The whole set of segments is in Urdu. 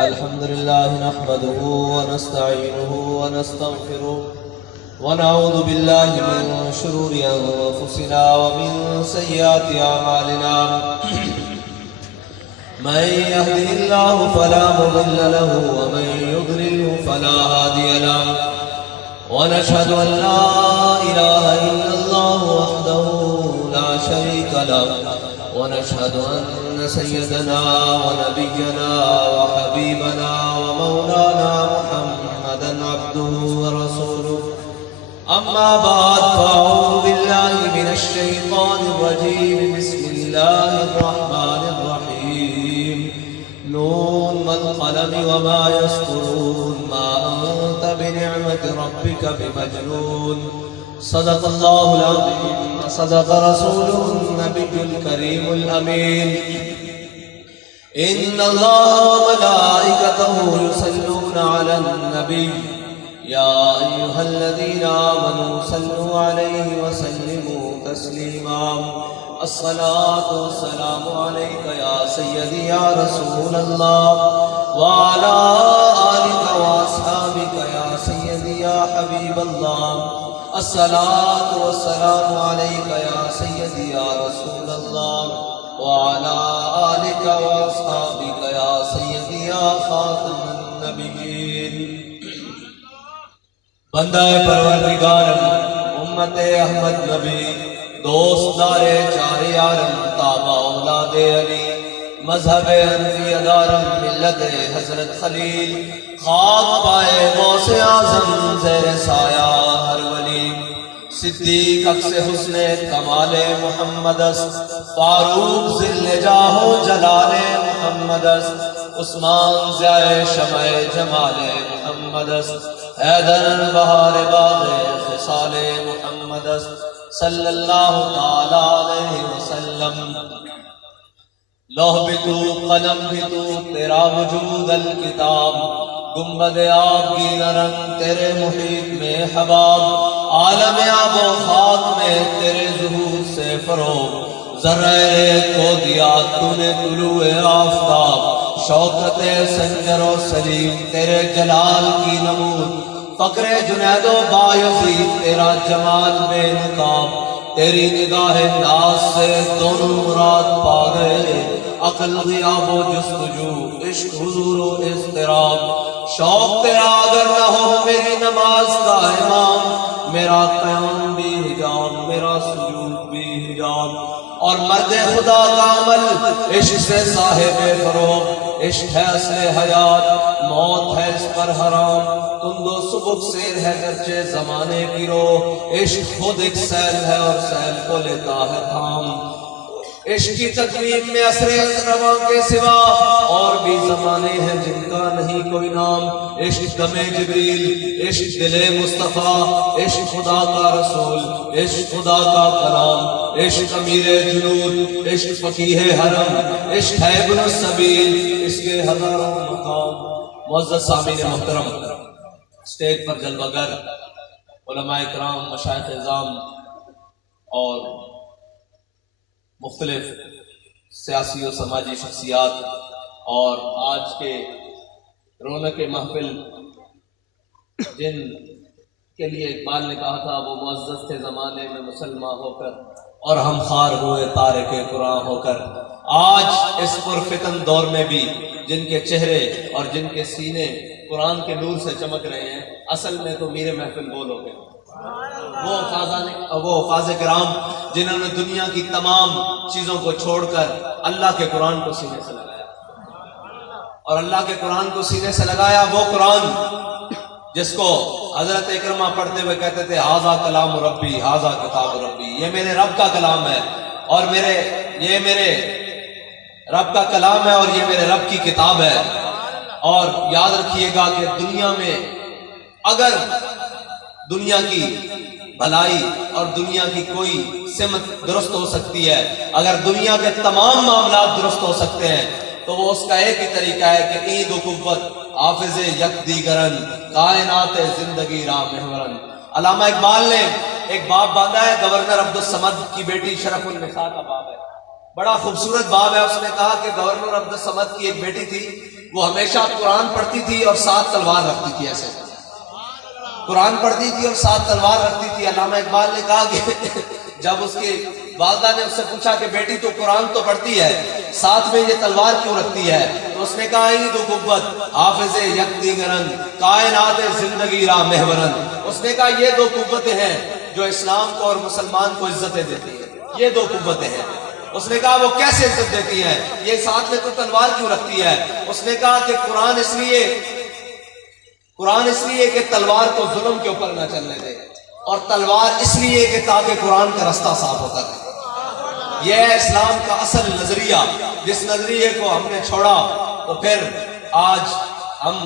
الحمد لله نحمده ونستعينه ونستغفره ونعوذ بالله من شرور أنفسنا ومن سيئات أعمالنا من يهده الله فلا مضل له ومن يضلله فلا هادي له ونشهد أن لا إله إلا الله وحده لا شريك له ونشهد أن سيدنا ونبينا وحبيبنا ومولانا محمدا عبده ورسوله أما بعد فأعوذ بالله من الشيطان الرجيم بسم الله الرحمن الرحيم نون والقلم وما يسطرون ما أنت بنعمة ربك بمجنون صدق الله العظيم وصدق رسوله النبي الكريم الأمين إن الله وملائكته يصلون على النبي يا أيها الذين آمنوا صلوا عليه وسلموا تسليما الصلاة والسلام عليك يا سيدي يا رسول الله وعلى آلك وأصحابك يا سيدي يا حبيب الله الصلاة والسلام عليك يا سيدي يا رسول الله وعلى آلك وأصحابك يا سيدي يا خاتم النبيين بندہ پروردگارم امت احمد نبی دوست دار چار یارم تابع اولاد علی مذہب حنفی ادارم ملت حضرت خلیل خاک پائے غوث اعظم زیر سایہ ہر ولی صدیق اکس حسن کمال محمد است فاروق ذل جاہ و جلال محمد است عثمان ضیاء شمع جمال محمد است حیدر بہار باغ خصال محمد است صلی اللہ تعالی علیہ وسلم لوح بھی تو قلم بھی تو تیرا وجود الکتاب گنبد آب کی نرم تیرے محیط میں حباب عالم آب و خاک میں تیرے ظہور سے فروغ ذرہ کو دیا تو نے طلوع آفتاب شوکت سنجر و سلیم تیرے جلال کی نمود فقر جنید و بایزید تیرا جمال بے نقاب تیری نگاہ ناز سے دونوں مراد پا گئے عقل غیاب و جستجو عشق حضور و اضطراب شوق تیرا اگر نہ ہو میری نماز کا امام میرا قیام بھی حجاب میرا سجود بھی حجاب اور مرد خدا کا عمل عشق سے صاحب فروغ عشق ہے اصل حیات موت ہے اس پر حرام تند و سبک سیر ہے گرچہ زمانے کی روح عشق خود ایک سیل ہے اور سیل کو لیتا ہے تھام عشق کی تکوین میں اثر رواں کے سوا اور بھی زمانے ہیں جن کا نہیں کوئی نام عشق دم جبریل عشق دل مصطفیٰ عشق خدا کا رسول عشق خدا کا کلام عشق امیر جنود عشق فقیہ حرم عشق ہے ابن السبیل اس کے ہزاروں مقام معزز سامعین محترم اسٹیج پر جلوہ گر علماء کرام مشائخ اعظام اور مختلف سیاسی و سماجی شخصیات اور آج کے رونق محفل جن کے لیے اقبال نے کہا تھا وہ معزز تھے زمانے میں مسلمان ہو کر اور ہم خار ہوئے تارک قرآن ہو کر آج اس پرفتن دور میں بھی جن کے چہرے اور جن کے سینے قرآن کے نور سے چمک رہے ہیں اصل میں تو میرے محفل وہ لوگ ہیں وہ حفاظ کرام جنہوں نے دنیا کی تمام چیزوں کو چھوڑ کر اللہ کے قرآن کو سینے سے لگایا اور اللہ کے قرآن کو سینے سے لگایا وہ قرآن جس کو حضرت اکرمہ پڑھتے ہوئے کہتے تھے ھذا کلام ربی ھذا کتاب ربی یہ میرے رب کا کلام ہے اور یہ میرے رب کا کلام ہے اور یہ میرے رب کی کتاب ہے اور یاد رکھیے گا کہ دنیا میں اگر دنیا کی بھلائی اور دنیا کی کوئی سمت درست ہو سکتی ہے اگر دنیا کے تمام معاملات درست ہو سکتے ہیں تو وہ اس کا ایک ہی طریقہ ہے کہ عید و قوت حافظ یک دیگرن کائنات زندگی راہ محورن علامہ اقبال نے ایک باب باندھا ہے گورنر عبدالصمد کی بیٹی شرف النساء کا باب ہے بڑا خوبصورت باب ہے. اس نے کہا کہ گورنر عبد الصمد کی ایک بیٹی تھی, وہ ہمیشہ قرآن پڑھتی تھی اور 7 تلوار رکھتی تھی. ایسے قرآن پڑھتی تھی اور 7 تلوار رکھتی تھی. علامہ اقبال نے کہا کہ جب اس کی والدہ نے اس سے پوچھا کہ بیٹی تو قرآن تو پڑھتی ہے, ساتھ میں یہ تلوار کیوں رکھتی ہے؟ تو اس نے کہا عید و قوت حافظ یک دیگرن کائنات زندگی را محورن. اس نے کہا یہ 2 قوتیں ہیں جو اسلام کو اور مسلمان کو عزتیں دیتی ہیں. یہ 2 قوتیں ہیں. اس نے کہا وہ کیسے عزت دیتی ہیں؟ یہ ساتھ میں تو تلوار کیوں رکھتی ہے؟ اس نے کہا کہ قرآن اس لیے کہ تلوار کو ظلم کے اوپر نہ چلنے دے, اور تلوار اس لیے کہ تاکہ قرآن کا رستہ صاف ہوتا رہے. یہ ہے اسلام کا اصل نظریہ. جس نظریے کو ہم نے چھوڑا تو پھر آج ہم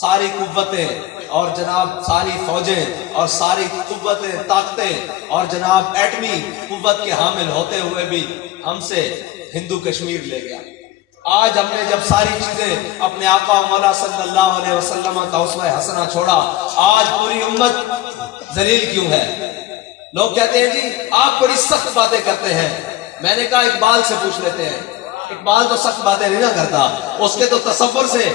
ساری قوتیں اور جناب ساری فوجیں اور ساری قوتیں طاقتیں اور جناب ایٹمی قوت کے حامل ہوتے ہوئے بھی ہم سے ہندو کشمیر لے گیا. آج ہم نے جب ساری چیزیں اپنے آقا مولا صلی اللہ علیہ وسلم کا اسوہ حسنہ چھوڑا, آج پوری امت ذلیل کیوں ہے؟ لوگ کہتے ہیں جی آپ بڑی سخت باتیں کرتے ہیں. میں نے کہا اقبال سے پوچھ لیتے ہیں. اقبال تو سخت باتیں نہیں نہ کرتا, اس کے تو تصور سے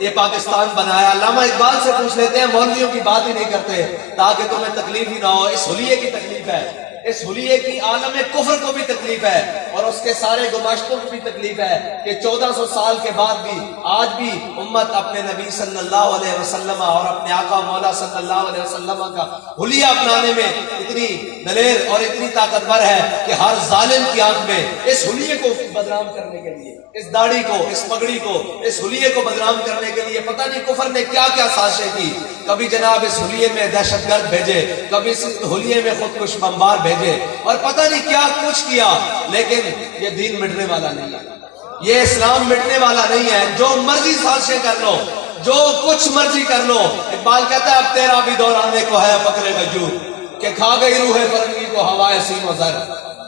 یہ پاکستان بنایا. علامہ اقبال سے پوچھ لیتے ہیں, مولویوں کی بات ہی نہیں کرتے تاکہ تمہیں تکلیف ہی نہ ہو. اس حلیے کی تکلیف ہے, اس حلیے کی عالم کفر کو بھی تکلیف ہے, اور اس کے سارے گماشتوں کو بھی تکلیف ہے کہ 1400 سال کے بعد بھی آج بھی امت اپنے نبی صلی اللہ علیہ وسلم اور اپنے آقا مولا صلی اللہ علیہ وسلم کا حلیہ اپنانے میں اتنی دلیر اور اتنی طاقتور ہے کہ ہر ظالم کی آنکھ میں اس حلیے کو بدنام کرنے کے لیے, اس داڑھی کو, اس پگڑی کو, اس حلیے کو بدنام کرنے کے لیے پتہ نہیں کفر نے کیا کیا سازشیں کی. کبھی جناب اس حلیے میں دہشت گرد بھیجے, کبھی اس حلیے میں خودکش بمبار بھیجے, اور پتہ نہیں کیا کچھ کیا. لیکن یہ دین مٹنے والا نہیں ہے, یہ اسلام مٹنے والا نہیں ہے. جو مرضی سازشیں کر لو, جو کچھ مرضی کر لو. اقبال کہتا ہے اب تیرا بھی دور آنے کو ہے فقر وجود, کہ کھا گئی روح فرنگی کو ہوائے سیم و زر.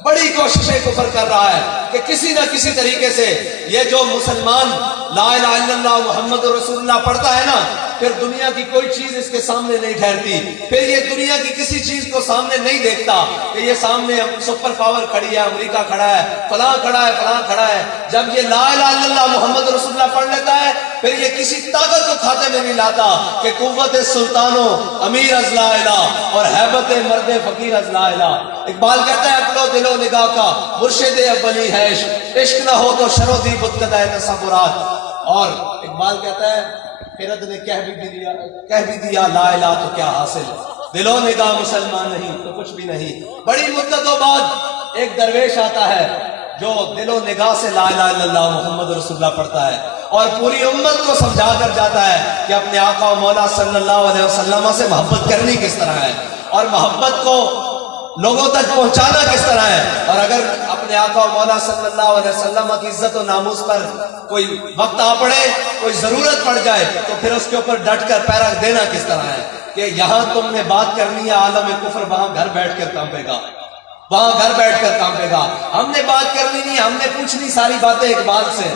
بڑی کوششیں کفر کر رہا ہے کہ کسی نہ کسی طریقے سے یہ جو مسلمان لا الہ الا اللہ محمد رسول اللہ پڑھتا ہے نا, پھر دنیا کی کوئی چیز اس کے سامنے نہیں ٹھہرتی. پھر یہ دنیا کی کسی چیز کو سامنے نہیں دیکھتا کہ یہ سامنے سپر پاور کھڑی ہے, امریکہ کھڑا ہے, فلاں کھڑا ہے, فلاں کھڑا ہے. جب یہ لا الہ الا اللہ محمد رسول اللہ پڑھ لیتا ہے, پھر یہ کسی طاقت کو کھاتے میں نہیں لاتا کہ قوت سلطانوں امیر از لا الہ اور ہیبت مرد فقیر از لا الہ. اقبال کہتا ہے اپلو دل و نگاہ کا مرشد اولی ہے عشق, عشق نہ ہو تو شر و دی بتکدہ تصورات. اور اقبال کہتا ہے خرد نے کہہ بھی دیا لا الہ تو کیا حاصل, دل و نگاہ مسلمان نہیں تو کچھ بھی نہیں. بڑی مدتوں بعد ایک درویش آتا ہے جو دل و نگاہ سے لا الہ الا اللہ محمد رسول اللہ پڑھتا ہے, اور پوری امت کو سمجھا کر جاتا ہے کہ اپنے آقا و مولا صلی اللہ علیہ وسلم سے محبت کرنی کس طرح ہے, اور محبت کو لوگوں تک پہنچانا کس طرح ہے. اور اگر اپنے آقا و مولا صلی اللہ علیہ وسلم کی عزت و ناموس پر کوئی وقت آ پڑے, کوئی ضرورت پڑ جائے, تو پھر اس کے اوپر ڈٹ کر پیرا دینا کس طرح ہے کہ یہاں تم نے بات کرنی ہے عالم کفر, وہاں گھر بیٹھ کر کانپے گا, وہاں گھر بیٹھ کر کانپے گا. ہم نے بات کرنی نہیں, ہم نے پوچھنی ساری باتیں اقبال سے,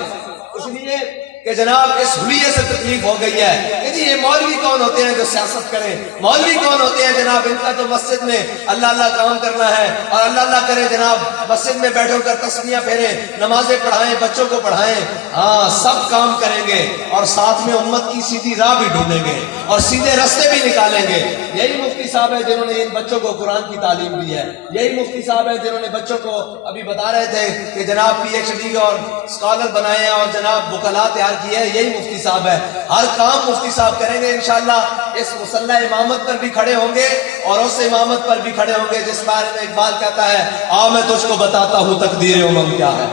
اس لیے کہ جناب اس حلیے سے تکلیف ہو گئی ہے کہ جی یہ مولوی کون ہوتے ہیں جو سیاست کریں, مولوی کون ہوتے ہیں جناب ان کا تو مسجد میں اللہ اللہ کام کرنا ہے, اور اللہ اللہ کرے جناب مسجد میں بیٹھو کر تسبیحاں پھیریں, نمازیں پڑھائیں, بچوں کو پڑھائیں. ہاں سب کام کریں گے, اور ساتھ میں امت کی سیدھی راہ بھی ڈھونڈیں گے اور سیدھے راستے بھی نکالیں گے. یہی مفتی صاحب ہیں جنہوں نے ان بچوں کو قرآن کی تعلیم دی ہے, یہی مفتی صاحب ہیں جنہوں نے بچوں کو ابھی بتا رہے تھے کہ جناب پی ایچ ڈی اور اسکالر بنائے ہیں اور جناب وکلاء تیار کی ہے, یہی مفتی صاحب ہے. ہر کام مفتی صاحب کریں گے انشاءاللہ. اس مسلح امامت پر بھی کھڑے ہوں گے اور اس امامت پر بھی کھڑے ہوں گے جس بارے میں اقبال کہتا ہے آ میں تجھ کو بتاتا ہوں تقدیر امم کیا ہے,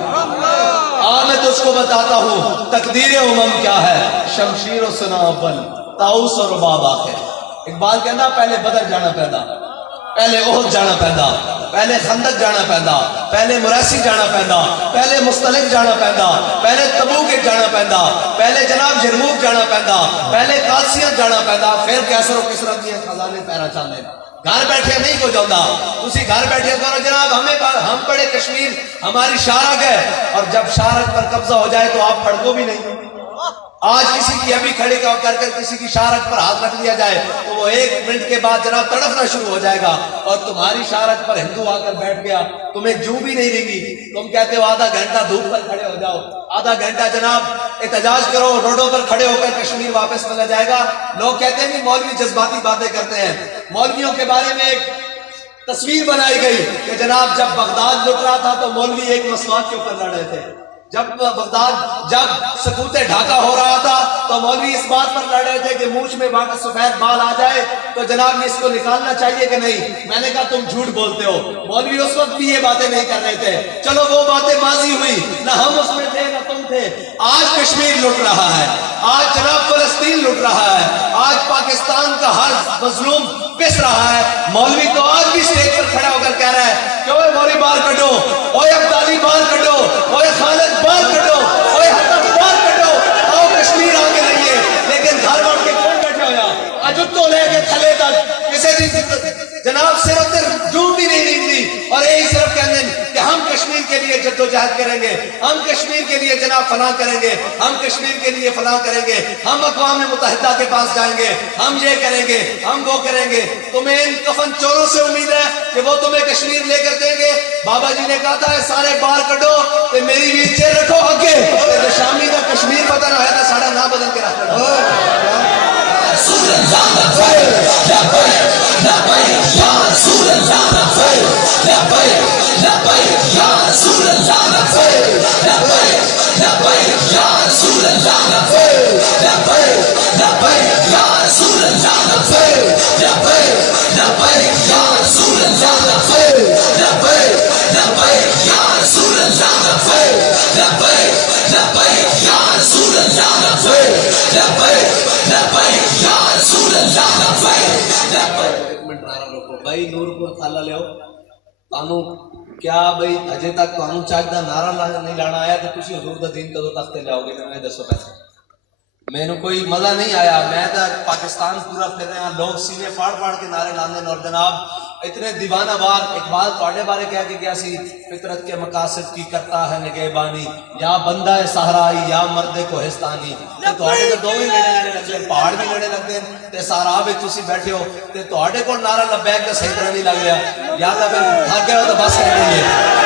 آ میں تجھ کو بتاتا ہوں تقدیر امم کیا ہے, شمشیر و سنا اول طاؤس و رباب آخر. اقبال کہنا پہلے بدر جانا پیدا, پہلے احد جانا پیدا, پہلے خندق جانا پیدا, پہلے مریسی جانا پیدا, پہلے مستلق جانا پیدا, پہلے تبوک جانا پیدا, پہلے جناب جرموک جانا پیدا, پہلے قادسیہ جانا پیدا, پھر کیسر و کسرا دیا خزانے پیرا چاندے. گھر بیٹھے نہیں کو جاؤں, تسی گھر بیٹھے کرو جناب. ہم پڑے کشمیر ہماری شارک ہے, اور جب شارک پر قبضہ ہو جائے تو آپ پڑھو بھی نہیں. آج کسی کی ابھی کھڑی کر کر کسی کی شارک پر ہاتھ رکھ دیا جائے تو وہ 1 منٹ کے بعد جناب تڑپنا شروع ہو جائے گا، اور تمہاری شارک پر ہندو آ کر بیٹھ گیا، تمہیں جو بھی نہیں رہی گی، تم کہتے ہو آدھا گھنٹہ دھوپ پر کھڑے ہو جاؤ، آدھا گھنٹہ جناب احتجاج کرو، روڈوں پر کھڑے ہو کر کشمیر واپس ملا جائے گا۔ لوگ کہتے ہیں کہ مولوی جذباتی باتیں کرتے ہیں۔ مولویوں کے بارے میں ایک تصویر بنائی گئی کہ جناب جب بغداد لٹ رہا تھا تو مولوی ایک مسواک کے اوپر لڑ رہے تھے، جب سکوت ڈھاکہ ہو رہا تھا تو مولوی اس بات پر لڑ رہے تھے کہ مونچھ میں سفید بال آ جائے تو جناب اس کو نکالنا چاہیے کہ نہیں۔ میں نے کہا تم جھوٹ بولتے ہو، مولوی اس وقت بھی یہ باتیں نہیں کر رہے تھے۔ چلو وہ باتیں ماضی ہوئی، نہ ہم اس میں تھے نہ تم تھے۔ آج کشمیر لٹ رہا ہے، آج جناب فلسطین لٹ رہا ہے، آج پاکستان کا ہر مظلوم پس رہا ہے۔ مولوی تو آج بھی اسٹیج پر کھڑا ہو کر کہہ رہا ہے کہ اوے مولوی باہر کٹو، اوے عبدالی باہر کٹو، اوے خالد باہر کٹو، اوے حتم باہر کٹو، آؤ کشمیر آگے لئیے۔ لیکن گھر بڑھ کے کون بیٹھے ہویا اجتو لے کے تھلے تک کسی دن جناب صرف جو بھی نہیں نکلی، اور یہی صرف کہنے کہ ہم کشمیر کے لیے جد و جہد کریں گے، ہم کشمیر کے لیے جناب فلاں کریں گے، ہم کشمیر کے لیے فلاں کریں گے، ہم اقوام متحدہ کے پاس جائیں گے، ہم یہ کریں گے، ہم وہ کریں گے۔ تمہیں ان کفن چوروں سے امید ہے کہ وہ تمہیں کشمیر لے کر دیں گے؟ بابا جی نے کہا تھا سارے باہر کٹو تے میری ویل چیئر رکھو اگے، تے شامی دا کشمیر پتہ نہ ہویا تھا ساڑا نہ بدل کے رکھ لڑا۔ بھائی نورپور تھال لے تانوں کیا بھائی اجے تک تانوں چاک دا نعرہ نہیں لانا آیا تو تسی حضور دا دین کدوں تک تے لاؤ گے؟ میں دسو پیسے میں نے کوئی مزہ نہیں آیا۔ میں تو پاکستان پورا پھر رہا، لوگ سینے پھاڑ پھاڑ کے نعرے لاندے، اور جناب اتنے دیوانہ وار اقبال تواڈے بارے کہہ کے گیا سی فطرت کے مقاصد کی کرتا ہے نگہبانی، یا بندہ صحرائی یا مرد کوہستانی۔ تے تواڈے تو دو ہی لڑے لگے، پہاڑ بھی لڑے لگتے تے صحرا وچ تسی بیٹھے ہو تے تواڈے کول نعرہ لبیک دا صحیح طرح نہیں لگ رہا، یا تو پھر تھک گئے ہو تو بس کر دیے۔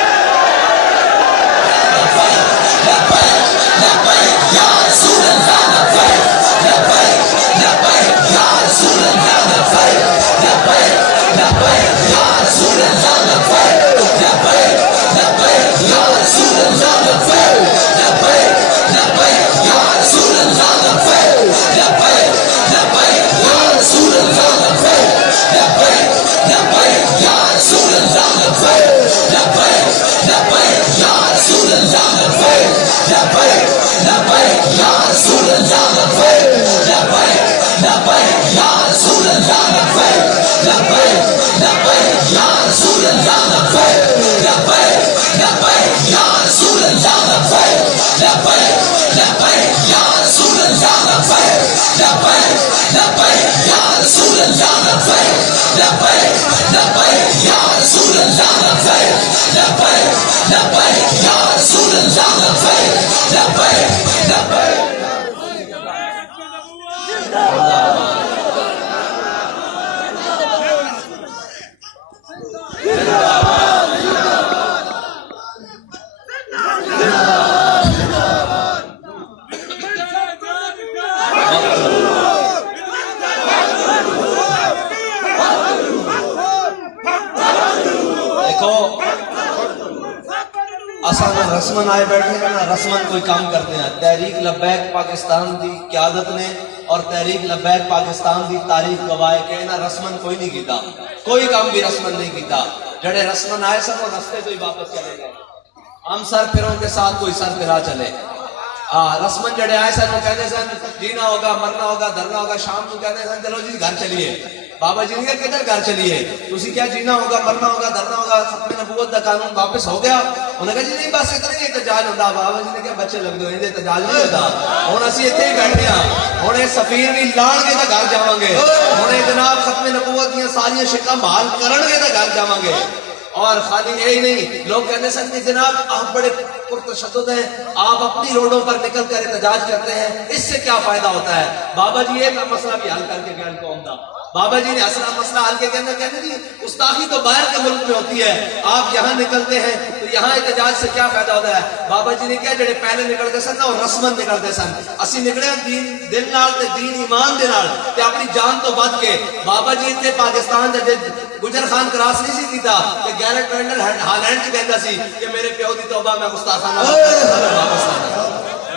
رسمن آئے بیٹھے ہیں نا، رسمن کوئی کام کرتے ہیں۔ تحریک لبیک پاکستان دی قیادت نے اور تحریک لبیک پاکستان دی تاریخ گواہ کہ نا رسمن کوئی نہیں کیتا، کوئی کام بھی رسمن نہیں کیتا۔ جڑے رسمن آئے سن وہ رستے تو ہی واپس چلے گئے، ہم سر پھروں کے ساتھ کوئی سر پھرا چلے۔ رسمن جڑے آئے سن وہ کہتے سن جینا ہوگا مرنا ہوگا دھرنا ہوگا، شام کو کہتے سن چلو جی گھر چلیے۔ بابا جی نے کدھر گھر چلیے، تسی کیا جینا ہوگا مرنا ہوگا دھرنا ہوگا، ختم نبوت دا قانون واپس ہو گیا؟ انہوں نے کہا جی نہیں بس اتنا ہی احتجاج ہوتا۔ بابا جی نے کہا بچے لگ دو اندے احتجاج نہیں ہوتا، ہوں اسی اتنے ہی بیٹھے ہیں، ہوں سفیر بھی لان گے تو گھر جاؤں گے، ہوں جناب ختم نبوت دیا ساری شکاں بحال کرن گے تو گھر جاؤں گے۔ اور خالی یہی نہیں، لوگ کہتے سن کہ جناب آپ بڑے پرتشدد ہیں، آپ اپنی روڈوں پر نکل کر احتجاج کرتے ہیں، اس سے کیا فائدہ ہوتا ہے؟ بابا جی یہ مسئلہ بھی حل کر کے گئے قوم کا. بابا جی نے اصلا مسئلہ حل کے اندر کہتے جی گستاخی تو باہر کے ملک میں ہوتی ہے، آپ یہاں نکلتے ہیں تو یہاں احتجاج سے کیا فائدہ ہوتا ہے؟ بابا جی نے کیا جڑے پہلے نکلتے سن نا وہ رسمن نکلتے سن، اسی نکلے دین دل نال تے دین ایمان دے نال تے اپنی جان تو بچ کے. بابا جی تے پاکستان دا گجر خان کراس نہیں سی کیتا تے گیرٹ ٹرنل ہالینڈ چ کہندا سی کہ میرے پیو دی توبہ میں گستاخانہ واپس آنا.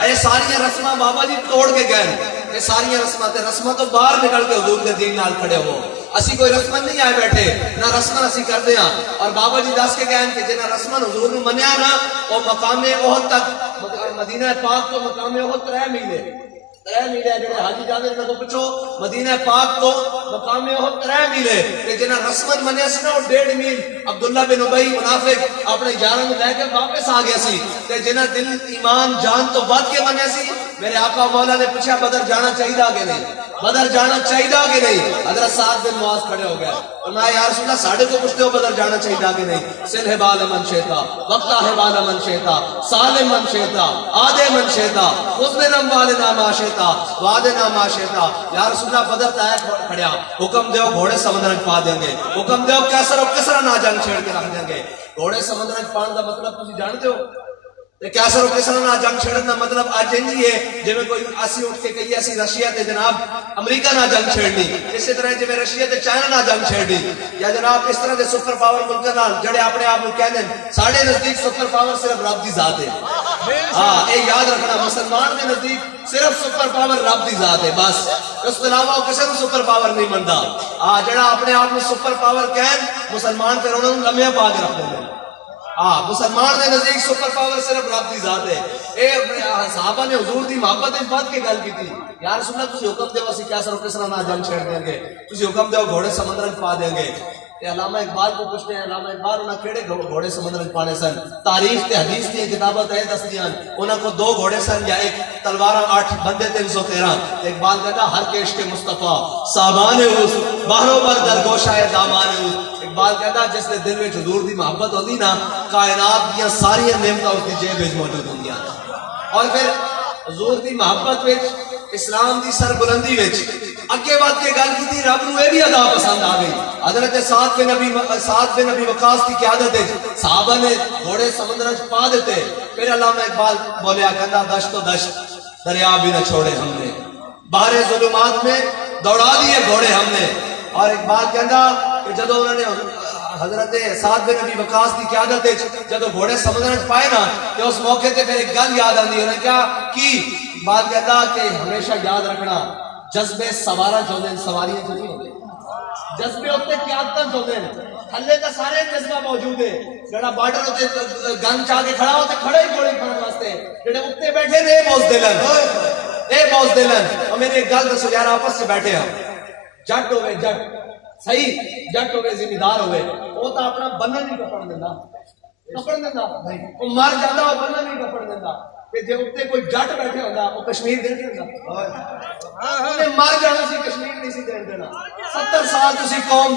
اے ساری رسماں بابا جی توڑ کے گئے، یہ ساری رسماں تو باہر نکل کے حضور کے دین نال کھڑے ہو. اسی کوئی رسمن نہیں آئے بیٹھے، نہ رسمن اسی کرتے ہیں. اور بابا جی دس کے گئے کہ جنہاں رسمن حضور نے منیا نا وہ مقام احد تک، مدینہ پاک تو مقام احد 3 میل ہے جڑے حاجی جاندے نے کو پوچھو مدینہ پاک تو مقام احد 3 میل ہے کہ جنہاں رسمن منیا سی نا وہ 1.5 میل. عبداللہ بن ابی منافق اپنے یاراں نوں لے کے واپس آ گیا سی تے جنہاں دل ایمان جان تو ود کے منیا سی. میرے آقا مولا نے پوچھا بدر جانا چاہیے کہ نہیں، بدر جانا چاہیے کہ نہیں؟ حضرت سعد بن معاذ کھڑے ہو گئے اور میں یا رسول اللہ ساڑھے کو پوچھتے ہو بدر جانا چاہیے کہ نہیں؟ سلح بال من شیتا وقتا ہے بال من شیتا سالم من شیتا آدھے من شیتا خزن والنا ما شیتا وعدنا ما شیتا. یا رسول اللہ بدر طائف کھڑیا، حکم دیو گھوڑے سمندر میں پا دیں گے، حکم دیو کیسر اور کسرا نہ جنگ چھیڑ کے رکھ دیں گے. گھوڑے سمندر میں پان دا مطلب تسی جانتے ہو؟ کیسر و کسرا نہ جنگ چھیڑنا مطلب آج انجی ہے جب کوئی اسی اٹھ کے کہی اسی رشیا تے جناب امریکہ نہ جنگ چھیڑنی، اسی طرح جب رشیا تے چائنا نہ جنگ چھیڑنی، یا جناب اس طرح دے سپر پاور ملک نال جڑے اپنے آپ کو کہندے ساڈے نزدیک سپر پاور صرف رب دی ذات ہے. ہاں اے یاد رکھنا، مسلمان دے نزدیک صرف سپر پاور رب دی ذات ہے بس، اس کے علاوہ وہ کسی کو سپر پاور نہیں مندا. ہاں جڑا اپنے آپ کو سپر پاور کہن مسلمان پھر انہوں نے لمحے پا کے رکھ دیں. مسلمان دے نزدیک سپر پاور صرف رب دی ذات ہے. اے صحابہ نے حضور دی محبت اس بات کی گل کی تھی، یا رسول اللہ تسی حکم دیو اسی کیسر و کسرا نہ جنگ چھیڑ دیں گے، تسی حکم دیو گھوڑے سمندر میں پا دیں گے. علامہ اقبال کو پوچھتے ہیں علامہ اقبال انہاں کیڑے گھوڑے سمندر میں پانے سن؟ تاریخ تے حدیث دی کتاباں تے دستیاں انہاں کو 2 گھوڑے سن یا 1 تلواراں 8 بندے 313. اقبال کہتا ہر کیش کے مصطفیٰ سامان اس باہروں پر درگوشائے دامان اس. اقبال کہتا جس نے دل میں حضور دی محبت ہوتی نا کائنات دیا ساری نعمتاں اس دی جیب وچ موجود ہوندیاں. اور پھر حضور دی محبت وچ اسلام دی سربلندی وچ اگے بات کے گل کی رب نو اے بھی ادا پسند آ گئی. حضرت سعد بن ابی وقاص کی قیادت وچ صحابہ نے گھوڑے سمندر وچ پا دیتے. پھر علامہ اقبال بولیا کہندا دشت و دشت دریا بھی نہ چھوڑے ہم نے، بحر ظلمات میں دوڑا دیے گھوڑے ہم نے. اور اقبال کہندا کہ جدو انہوں نے حضرت سعد بن ابی وقاص کی قیادت وچ جدو گھوڑے سمندر وچ پائے نا کہ اس موقع تے پھر ایک گل یاد آندی. انہوں نے کہا کی بات کہتا کہ ہمیشہ یاد رکھنا جذبے سوارا جو دیں سواریاں جو نہیں ہوتے، جذبے ہوتے قیادت جو دیں تھلے کا سارے جذبہ موجود ہے. جڑا بارڈر ہوتے گن چاہ کے کھڑا ہوتے کھڑے ہی گھوڑے کھڑنے واسطے، جڑے اٹھتے بیٹھے نے اے بوز دلن. اور میری ایک گل دسو یار آپس سے بیٹھے ہیں جٹ ہوئے جٹ صحیح جٹ ہوئے ذمہ دار ہوئے وہ تو اپنا بننا نہیں کپڑ دینا وہ مر جاتا وہ بننا نہیں کپڑ دینا. جی اتنے کوئی جٹ بیٹھے ہوتا وہ کشمیر دے دینا انہیں مر جانا سی کشمیر نہیں سی دین دینا. 70 سال تسی قوم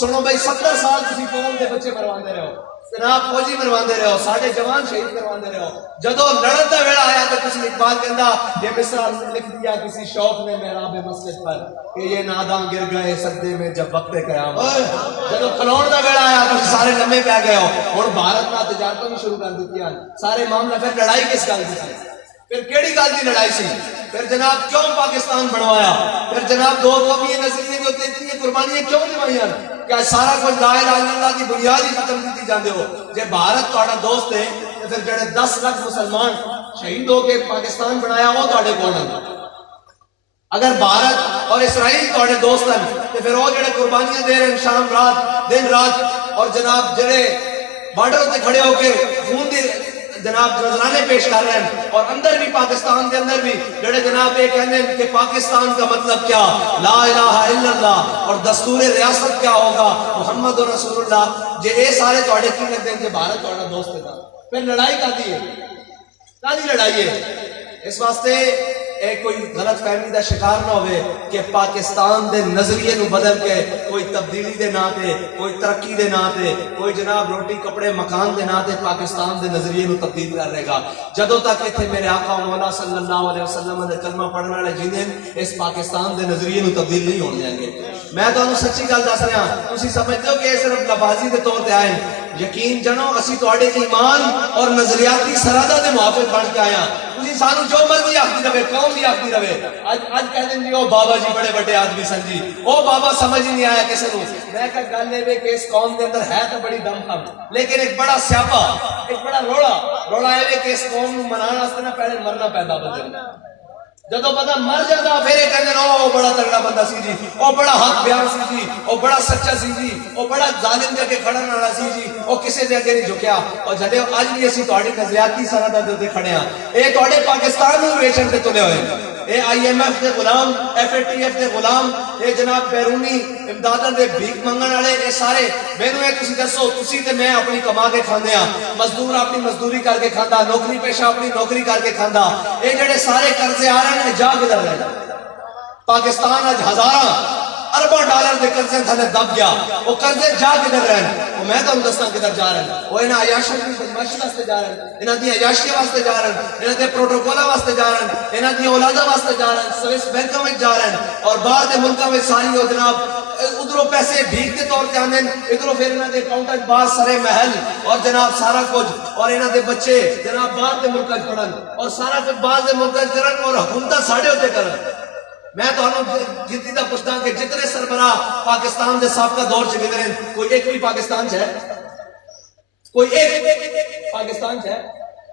سنو بھائی 70 سال تسی قوم دے بچے مرواندے رہو، جناب فوجی مرواندے رہو، ساڈے جوان شہید کرواندے رہو. جدو لڑن دا ویڑا آیا تو کسی اقبال کہندا یہ مصرع لکھ دیا کسی شوق نے محراب مسجد پر کہ یہ ناداں گر گئے سجدے میں جب وقت قیامت. جدو کھلون دا ویڑا آیا تو سارے لمے پہ گئے ہو. اور بھارت نہ تجارتوں بھی شروع کر دیتی ہیں سارے معاملہ. پھر لڑائی کس گل کی سی؟ پھر کیڑی گل کی لڑائی سی؟ پھر جناب کیوں پاکستان بنوایا؟ پھر جناب 2 قومی نظریے جو اتنی قربانیاں کیوں نمائیاں؟ کیا سارا کچھ لا الہ الا اللہ کی بنیاد ہی ختم کی جاندے ہو؟ جے بھارت تہاڈا دوست ہے تو پھر جڑے 10 لاکھ مسلمان شہید ہو کے پاکستان بنایا وہ تہاڈے کول ہیں. اگر بھارت اور اسرائیل تہاڈے دوست ہیں تو پھر وہ جڑے قربانیاں دے رہے ہیں شام رات دن رات اور جناب جڑے بارڈر تے کھڑے ہو کے خون دی جناب نذرانے پیش کر رہے ہیں اور اندر بھی پاکستان کے اندر بھی جڑے جناب یہ کہنے ہیں کہ پاکستان کا مطلب کیا لا الہ الا اللہ اور دستور ریاست کیا ہوگا محمد رسول اللہ. جے اے سارے تہاڈے کی لگتے ہیں کہ بھارت تہاڈا دوست ہے. پھر لڑائی کاتی ہے، کالی لڑائی ہے. اس واسطے کوئی غلط فہمی دا شکار نہ ہوئے کہ پاکستان دے نظریے نو بدل کے کوئی تبدیلی دے نا تے، کوئی ترقی دے نا تے، کوئی جناب روٹی کپڑے مکان دے نا تے پاکستان دے نظریے نو تبدیل کر رہے گا. جدوں تک اتنے میرے آقا مولا صلی اللہ علیہ وسلم دے کلمہ پڑھنے والے جیندے اس پاکستان دے نظریے نو تبدیل نہیں ہون دیں گے. میں تانوں سچی گل دس رہا، تسی سمجھتے ہو کہ یہ صرف لفاظی دے طور تے آئے، یقین جنو اسی تواڈے ایمان اور نظریاتی سرادہ دے موافق بن کے آیا. تسی سانو جو مرضی آختی رہے، قوم بھی آختی رہے، اج کہتے ہیں جی او بابا جی بڑے بڑے آدمی سن جی، او بابا سمجھ نہیں آیا کسی نو. میں کہ گل ہے کہ اس قوم دے اندر ہے تو بڑی دم خم، لیکن ایک بڑا سیاپا، ایک بڑا روڑا ہے کہ اس قوم نو منانا واسطے نہ پہلے مرنا پیدا بندے. جدو بندہ مر جاتا پھر یہ کہتے ہیں او بڑا تگڑا بندہ سی جی، او بڑا حق بیان سی جی، او بڑا سچا سی جی، او بڑا ظالم دے کے کھڑن والا سی جی، او کسے دے اگے نہیں جھکیا. اور جدے اج بھی اسی تہاڈی نظریاتی سرحد دے کھڑے ہاں، اے تہاڈے پاکستان نو ویچن تے تلے ہوئے، اے I am F they Ghulam, F A T F دے غلام، اے جناب بیرونی امداداں دے بھیک منگن والے، اے سارے مینوں اے تسی دسو، تسی تے میں اپنی کما کے کھاندے ہاں، مزدور اپنی مزدوری کر کے کھاندا، نوکری پیشہ اپنی نوکری کر کے کھاندا. اے جڑے سارے قرضے آ رہے ہیں جا کدھر رہے ہیں؟ پاکستان اج ہزاراں ارباں ڈالر دے قرضے تھلے دب گیا، وہ قرضے جا کدھر رہے ہیں؟ وہ میں تمہیں دسنا کدھر جا رہے ہیں. وہ انہاں عیاشیاں دی بدمعاشی واسطے جا رہے ہیں، انہاں دی عیاشیاں واسطے جا رہے ہیں، انہاں دے پروٹوکولاں واسطے جا رہے ہیں، انہاں دی اولاداں واسطے جا رہے ہیں، سوئس بینکاں وچ جا رہے ہیں، اور باہر دے ملکاں وچ ساری وہ جناب ادھروں پیسے بھیک کے طور پہ آنے، ادھروں پھر انہاں دے اکاؤنٹ وچ باہر سارے محل اور جناب سارا کچھ، اور انہاں دے بچے جناب باہر دے ملکاں وچ پڑھن اور سارا کچھ باہر دے ملکاں وچ کرن اور حکومتاں ساڈے اوتے کرن. میں تو جتنی دا پوچھتا کہ جتنے سربراہ پاکستان دے سابقہ دور چ گزرے کوئی ایک بھی پاکستان چ ہے؟ کوئی ایک پاکستان چ ہے؟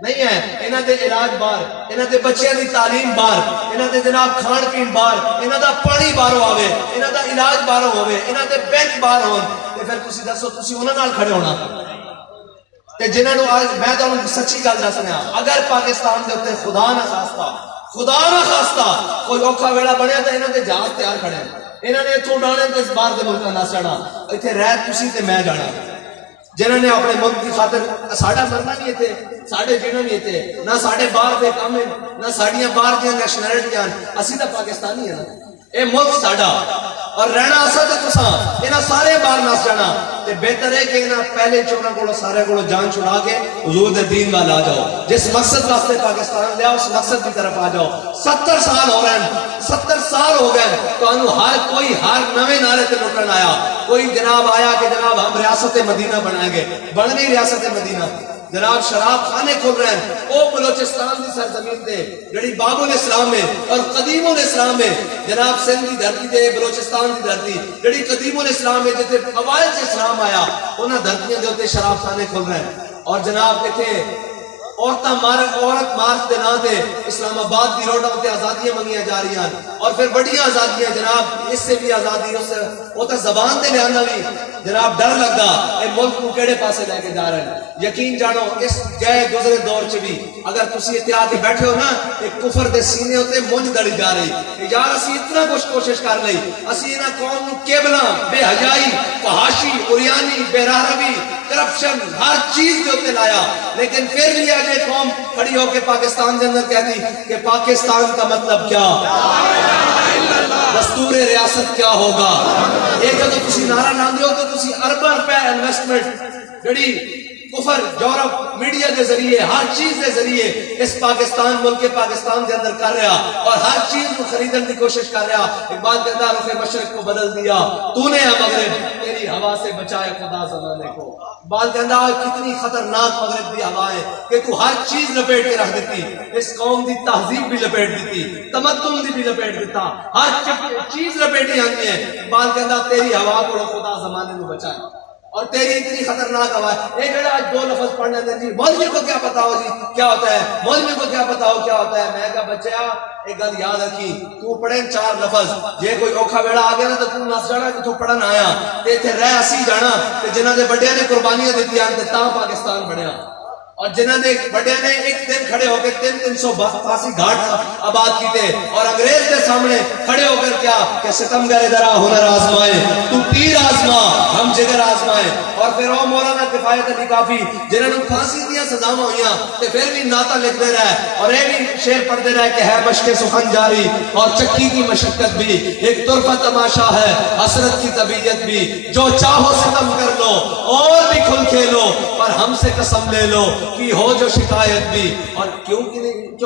نہیں ہے. انہاں دے علاج باہر، انہاں دے بچیاں دی تعلیم باہر، انہاں دے جناب کھان پین باہر، انہاں دا پانی باہروں آوے، انہاں دا علاج باہروں ہوے، انہاں دے بینک باہر ہون، تے پھر تسی دسو تسی انہاں نال کھڑے ہونا تے جنہاں نو آج میں تانوں سچی گل دس رہا، اگر پاکستان دے اوتے خدا نہ خواستہ کوئی اوکھا ویلا بنیا تو انہاں دے جہاز تیار کھڑے ہیں، انہاں نے اتوں ڈالنے تو اس باہر دے ملکاں نس جانا، اتنے رہ تسی تے میں جانا. جنہوں نے اپنے ملک کی خاطر ساڈا مرنا بھی اتنے، ساڈے جینا بھی اتنے، نہ ساڈے باہر دے کام ہیں، نہ ساڈیاں باہر دیاں نیشنلٹیاں، اسی تو پاکستانی ہیں. اے ملک ساڈا اور رہنا اسا تے تساں، انہاں سارے باہر نس جانا. تے بہتر ہے کہ انہاں پہلے چوراں کولوں سارے کولوں جان چھڑا کے حضور دے دین وال آ جاؤ. جس مقصد واسطے پاکستان لیا اس مقصد کی طرف آ جاؤ. 70 سال ہو رہے ہیں، 70 سال ہو گئے تو ہر کوئی ہر نویں نعرے تے لٹن آیا. کوئی جناب آیا کہ جناب ہم ریاست مدینہ بنائیں گے، بن گئی ریاست مدینہ. جناب شراب خانے کھل رہے ہیں، وہ بلوچستان کی سرزمین تے جڑی باب الاسلام ہے اور قدیم الاسلام ہے، جناب سندھ کی دھرتی تے بلوچستان کی دھرتی جڑی قدیم الاسلام ہے جتے اوائل سے اسلام آیا، انہاں دھرتیاں دے اوتے شراب خانے کھل رہے ہیں. اور جناب اتنے عورت مارچ دے نا تے اسلام آباد کی روڈوں تے آزادیاں منگیاں جا رہی ہیں، اور پھر بڑیاں آزادیاں جناب، اس سے بھی آزادی، اس سے وہ تو زبان تے لیا بھی جناب ڈر لگا اے ملک کو کیڑے پاسے لے کے جا رہے ہیں. یقین جانو اس گئے گزرے دور چ بھی اگر تسی اتنے آ کے بیٹھے ہو نا، ایک کفر دے سینے ہوتے مونج دڑی جا رہی کہ یار اسی اتنا کچھ کوشش کر لئی، اسی انہاں قوم نو کیبلاں، بے حیائی، فحاشی، عریانی، بے راہروی، کرپشن ہر چیز کے اوتے لایا، لیکن پھر بھی اگے قوم کھڑی ہو کے پاکستان کے اندر کہتی کہ پاکستان کا مطلب کیا، دستور ریاست کیا ہوگا. یہ جب تسی نعرہ لاندے ہو تو تسی ارباں روپے انویسٹمنٹ جڑی کفر یورپ میڈیا کے ذریعے ہر چیز کے ذریعے اس پاکستان ملک پاکستان کے اندر کر رہا اور ہر چیز کو خریدنے کی کوشش کر رہا. اقبال کہتا ہے رخ مشرق کو بدل دیا تو نے مغرب، تیری ہوا سے بچائے خدا زمانے کو. اقبال کہتا ہے کتنی خطرناک مغرب کی ہوا ہے کہ تو ہر چیز لپیٹ کے رکھ دیتی، اس قوم کی تہذیب بھی لپیٹ دیتی، تمدن بھی لپیٹ دیتا، ہر چیز لپیٹی آتی ہے. اقبال کہتا تیری ہوا کو خدا زمانے کو بچائے، اور تیری اتنی خطرناک ہوا ہے. ایک جڑا آج دو لفظ پڑھنے دیں جی مولوی کو کیا پتا ہو جی کیا ہوتا ہے، مولوی کو کیا پتا ہو کیا ہوتا ہے. میں کہا بچیا ایک گل یاد رکھی، تو پڑھیں 4 لفظ، جے کوئی اوکھا ویڑا آ گیا نا تو تو نس جانا کہ تو پڑھن آیا تے ایتھے رہ اسی جانا تے جنہاں دے بڑیاں نے قربانیاں دتیاں تے تاں پاکستان بنیا. اور جنہوں نے بڑے نے ایک دن کھڑے ہو کے 382 گھاٹ آباد کیتے اور انگریز کے سامنے کھڑے ہو کر کیا کہ ستمگر ذرا ہنر آزمائے تو تیر آزما ہم جگر آزمائے. اور پھر وہ مولانا کفایت علی کافی جنہوں نے پھانسی دیا سزاواں ہوئیاں تے پھر بھی نعتہ لکھتے رہے اور یہ بھی شعر پڑھتے رہے کہ ہے مشق سخن جاری اور چکی کی مشقت بھی ایک طرفہ تماشا ہے حسرت کی طبیعت بھی جو چاہو ستم کر لو اور بھی کھل کھیلو پر ہم سے قسم لے لو کی ہو جو شکایت بھی. اور کیوں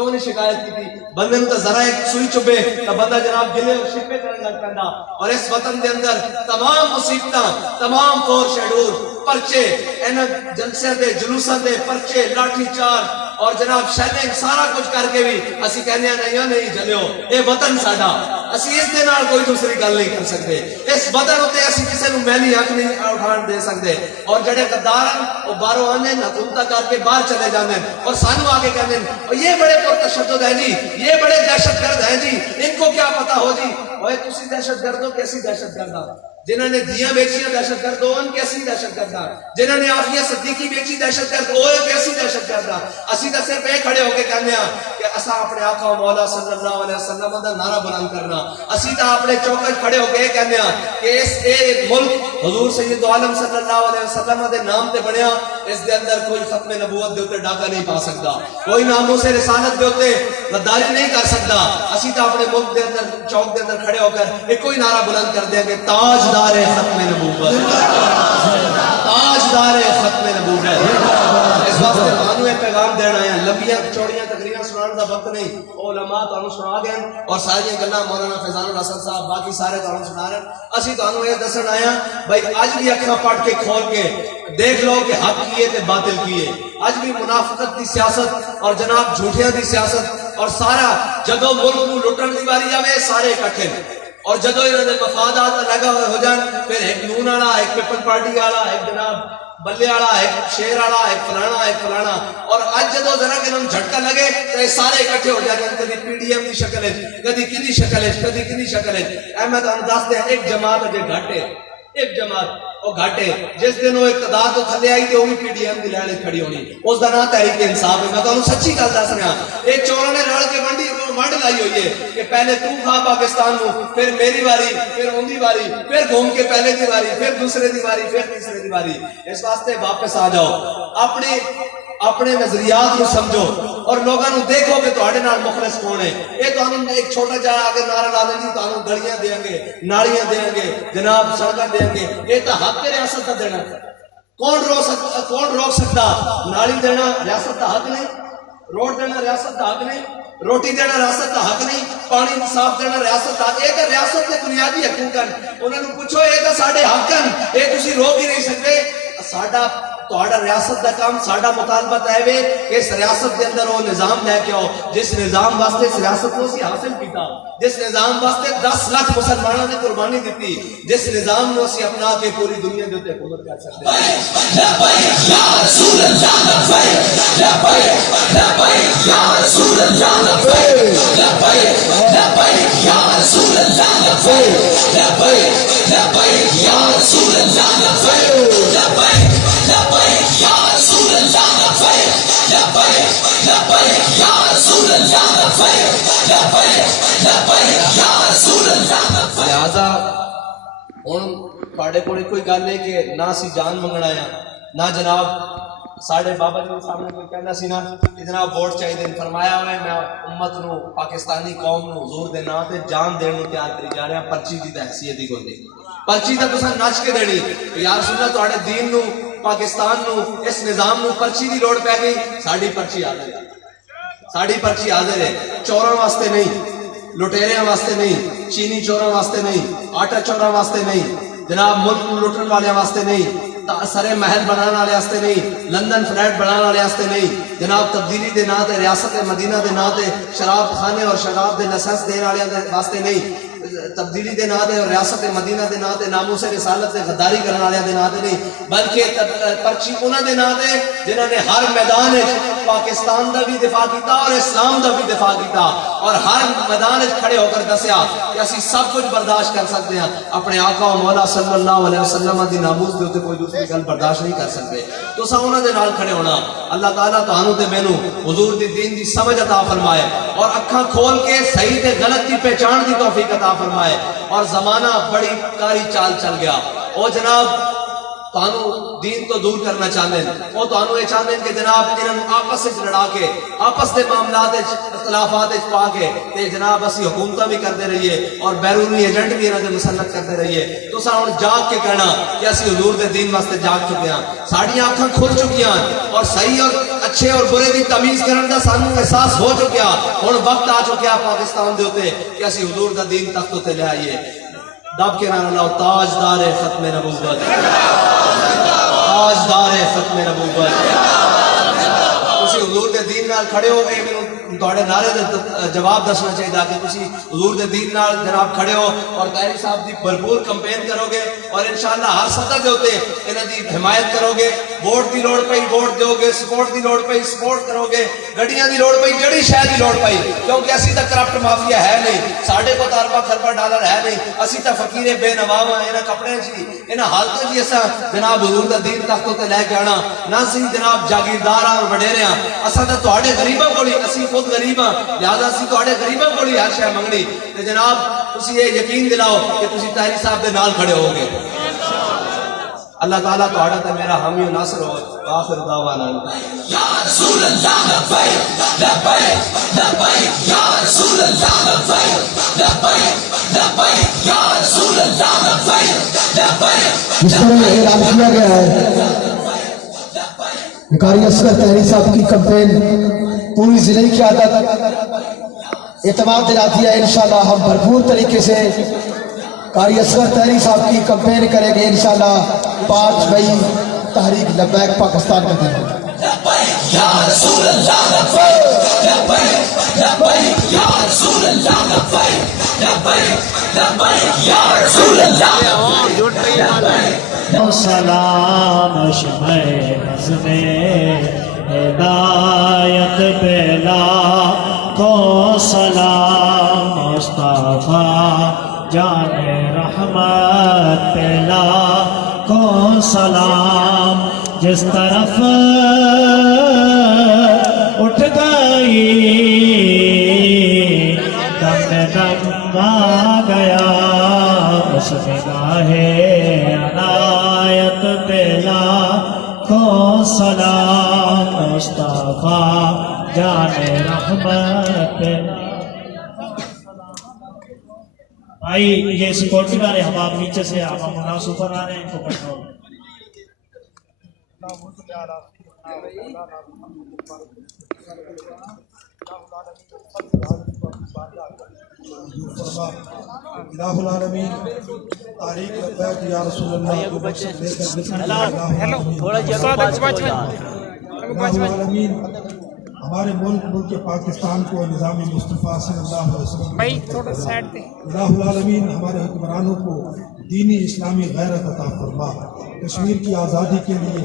نہیں شکایت کی تھی بندے نے تو ذرا ایک سوئی چبے تو بندہ جناب گلے اور شکوے کرنے لگ پیندا. اور اس وطن دے اندر تمام مصیبتاں تمام فور شیڈور پرچے انہاں جلسے دے جلوساں دے پرچے لاٹھی چارج اور جناب شیلنگ سارا کچھ کر کے بھی اسی کہنے نہیں جلیو اے وطن ساڈا اسی اس دے نال کوئی دوسری گل نہیں کر سکتے. اس وطن اتے اسی کسی نو میلی حق نہیں اٹھان دے سکتے. اور جڑے غدار ہیں وہ باہروں آنے حکومت کر کے باہر چلے جانے اور سانو آگے کہنے اور یہ بڑے پرتشدد ہیں جی یہ بڑے دہشت گرد ہیں جی ان کو کیا پتا ہو جی. اوے تسی دہشت گرد ہو کیسی دہشت گرد ہو جنہوں نے دیاں بیچیاں دہشت گرد ہو ان کیسی دہشت گرد ہو جنہوں نے عافیہ صدیقی بیچی دہشت گرد ہو کیسی دہشت گرد ہو. اسی تو صرف یہ کھڑے ہو کے کہنے ہیں کہ اسا اپنے آقا مولا صلی اللہ علیہ وسلم دا نعرہ بلند کرنا. اسی تو اپنے چوکے کھڑے ہو کے کہنے ہیں کہ اس ملک حضور سید عالم صلی اللہ علیہ وسلم دے نام تے بنیا اس دے اندر کوئی ختم نبوت دے اوتے ڈاکہ نہیں پا سکتا کوئی ناموس رسالت دے اوتے غداری نہیں کر سکتا. اسی تو اپنے ملک دے اندر چوک دے اندر کھڑے ہو کر ایک کوئی نعرہ بلند کر دیا کہ تاجدار ختم نبوت تاجدار ختم نبوت. اس واسطے تانوں یہ پیغام دینا ہے لمبیاں چوڑیاں تقریراں سنان دا وقت نہیں علماء تانوں سنا گئے اور ساری گلاں مولانا فیضان الحسن صاحب باقی سارے تانوں سنا رہے ہیں. اسی تانوں یہ دسن آیا بھائی اج بھی اکھاں پٹ کے کھول کے دیکھ لو کہ حق کیے تے باطل کیے. اج بھی منافقت دی سیاست اور جناب جھوٹیاں دی سیاست اور سارا جدوں ملک نو لٹن دی باری آوے سارے اکٹھے اور جدوں انہاں دے مفادات لگا ہوئے ہو جان پھر ایک نون والا ایک پیپل پارٹی والا ایک جناب بلے والا ایک شیر والا ایک فلانا اور اج جدوں ذرا کہ انہاں جھٹکا لگے تے سارے اکٹھے ہو جاتے ہیں کبھی پی ڈی ایم دی شکل وچ کبھی کدی شکل وچ کبھی کدی شکل وچ. احمد ہم دس دے ایک جماعت اجے گھٹ ہے ایک جماعت وہ گھٹ ہے جس دن وہ اقتدار تو تھلے آئی تے وہ بھی پی ڈی ایم دی لڑائی کھڑی ہونی اس دا نام تحریک انصاف ہے. میں تانوں سچی گل دس رہا ایک چوراں نے رل کے ونڈ لائی ہوئی ہے کہ پہلے تو کھا پاکستان نو پھر میری واری پھر ان دی واری پھر گھوم کے پہلے دی واری پھر دوسرے دی واری پھر تیسرے دی واری. اس واسطے واپس آ جاؤ اپنے نظریات کو سمجھو اور لوگوں نے دیکھو کہ تہاڈے نال مخلص کون ہے. یہ تانوں ایک چھوٹا جا اگر نعرہ لا دیں گے تانوں گلیاں دیں گے نالیاں دیں گے جناب سڑکاں دیں گے یہ تو حق ریاست کا دینا. کون روک سکتا؟ نالی دینا ریاست کا حق نہیں روڈ دینا ریاست کا حق نہیں روٹی دینا ریاست کا حق نہیں پانی صاف دینا ریاست کا حق. یہ تو ریاست کے بنیادی حقوق ہیں. انہوں نے پوچھو یہ تو ساڈے حق ہیں یہ تسی روک ہی نہیں سکتے. ساڈا تہاڈا ریاست دا کام ساڈا مطالبہ ہے وے کہ اس ریاست کے اندر وہ نظام لے کے آؤ جس نظام واسطے اس ریاست کو اسی حاصل کیتا جس نظام واسطے 10 لاکھ مسلمانوں نے قربانی دیتی جس نظام کو اسی اپنا کے پوری دنیا کے اوپر حکومت کر سکتے ہیں. لبیک یا رسول اللہ لبیک لبیک یا رسول اللہ لبیک لبیک یا رسول اللہ لبیک لبیک یا رسول اللہ لبیک لبیک یا رسول اللہ لبیک لبیک یا رسول اللہ لبیک لبیک یا رسول اللہ لبیک. لہذا ہن تہاڈے کول کوئی گل ہے کہ نہ اسی جان منگنا ہے نہ جناب ساڈے بابا جی سامنے کوئی کہندا سی نا کہ جناب ووٹ چاہیے فرمایا ہوئے میں امت نو پاکستانی قوم نو حضور دے نام تے جان دین نو تیار کری جا رہا پرچی دی حیثیت ہی کوئی نہیں. پرچی تے تساں نچ کے دینی یا رسول اللہ تہاڈے دین نو پاکستان نو اس نظام نو پرچی دی لوڑ پے گئی. ساڈی پرچی حاضر ہے ساڈی پرچی حاضر ہے. چوراں واسطے نہیں لٹیریاں واسطے نہیں چینی چوراں واسطے نہیں آٹا چوراں واسطے نہیں جناب ملک نو لٹن والے واسطے نہیں سرے محل بنانے والے واسطے نہیں لندن فلیٹ بنانے والے واسطے نہیں جناب تبدیلی دے نام تے ریاست مدینہ دے نام تے شراب خانے اور شراب دے لائسنس دینے والے واسطے نہیں تبدیلی دے نام تے اور ریاست مدینہ دے نام تے ناموس رسالت تے غداری کرنے والے دے نام تے نہیں، بلکہ پرچی انہاں دے نام تے جنہاں نے ہر میدان پاکستان دا بھی دفاع کیتا اور اسلام دا بھی دفاع کیتا، اور ہر میدان کھڑے ہو کر دسیا کہ اسی سب کچھ برداشت کر سکتے ہیں، اپنے آقا و مولا صلی اللہ علیہ وسلم دی ناموس دے اوتے کوئی دوسری گل برداشت نہیں کر سکتے۔ تو سا انہاں دے نال کھڑے ہونا، اللہ تعالیٰ تانوں تے مینوں حضور دی دین دی سمجھ عطا فرمائے اور اکھاں کھول کے صحیح تے غلط دی پہچان دی توفیق عطا فرمائے۔ اور زمانہ بڑی کاری چال چل گیا، او جناب تانوں دین تو دور کرنا چاہتے ہیں، وہ تانوں یہ چاہتے ہیں کہ جناب انہوں آپس سے لڑا کے آپس دے معاملات اختلافات پا کے تے جناب اسی حکومتہ بھی کرتے رہیے اور بیرونی ایجنٹ بھی انہوں نے مسلط کرتے رہیے۔ تو سا ہن جاگ کے کہنا کہ اسی حضور دے دین واسطے جاگ چکے ہیں، ساڑیاں آنکھاں کھل چکی ہیں اور صحیح اور اچھے اور برے دی تمیز کرن دا سانوں احساس ہو چکیا۔ ہن وقت آ چکیا پاکستان دے اوتے کہ اسی حضور دا دین تخت تے لے آئیے۔ دب کے نام اللہ تاجدار ختم نبوت، تاجدار ختم نبوت۔ تسی حضور دے دین نال کھڑے ہو گئے، مینوں تواڈے نعرے دے جواب دسنا چاہیے کہ تسی حضور دے دین نال جناب کھڑے ہو اور طاہر صاحب دی بھرپور کمپین کرو گے اور انشاءاللہ ہر سطح دے اوتے انہاں دی حمایت کرو گے۔ ووٹ دی لوڑ پئی ووٹ دیو گے، سپورٹ دی لوڑ پئی سپورٹ کرو گے، گڈیاں دی لوڑ پئی جڑی شے دی لوڑ پئی، کیونکہ اسی تا کرپٹ مافیا ہے نہیں، ساڈے کو ارباں خرباں ڈالر ہے نہیں، اسی تا فقیر بے نوا ہاں۔ انہاں کپڑے جی انہاں حالتاں جی اساں جناب حضور دا دین تختوں تے لے کے آنا نہ سی جناب جاگیردار اور وڈیرے ہاں، اساں تے تواڈے غریباں کول اسی خود غریب ہاں، لہذا اسی تواڈے غریباں کول ہی ہر شے منگنی تے جناب تسی یہ یقین دلاؤ کہ تسی طاہر صاحب دے نال کھڑے ہو گے۔ اللہ تعالیٰ تہاڈا تے میرا حامی و ناصر ہو۔ آخر دعوانا یا رسول اللہ لبیک لبیک لبیک یا رسول اللہ لبیک لبیک لبیک یا رسول اللہ لبیک لبیک۔ جس طرح اعلان کیا گیا ہے قاری اصغر طاہری صاحب کی کمپین پوری ضلع کی عادت اعتماد دلاتی ہے، انشاءاللہ ہم بھرپور طریقے سے قاری اصغر طاہری صاحب کی کمپین کریں گے انشاءاللہ۔ 5 مئی تحریک لبیک پاکستان کا دن ہے۔ یا رسول اللہ لبیک لبیک لبیک یا رسول اللہ لبیک لبیک لبیک یا رسول اللہ لبیک۔ سلام شمع نظم ہدایت بلا کو سلام مصطفیٰ جان رحمت پلا کو سلام، جس طرف اٹھ گئی دم دم آ گیا اس نگاہ عنایت پلا کو سلام مصطفیٰ جان رحمت پلا۔ بھائی یہ سپورٹی والے ہم آپ نیچے سے آپ مناس اوپر آ رہے ہیں، ان کو کنٹرول الہ العالمین تاریخ لبیک یا رسول اللہ کو مقصد لے کر الہ العالمین ہمارے ملک پاکستان کو نظام مصطفیٰ صلی اللہ علیہ وسلم الہ العالمین ہمارے حکمرانوں کو دینی اسلامی غیرت عطا فرما، کشمیر کی آزادی کے لیے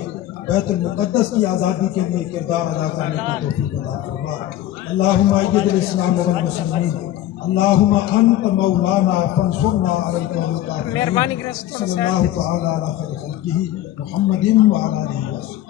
بیت المقدس کی آزادی کے لیے کردار ادا کرنے کی توفیق عطا فرما۔ اللہم اید الاسلام والمسلمین، اللہم انت مولانا فانصرنا علی القوم الکافرین۔ صلی اللہ تعالی علی خیر خلقہ محمد وعلی آلہ وصحبہ۔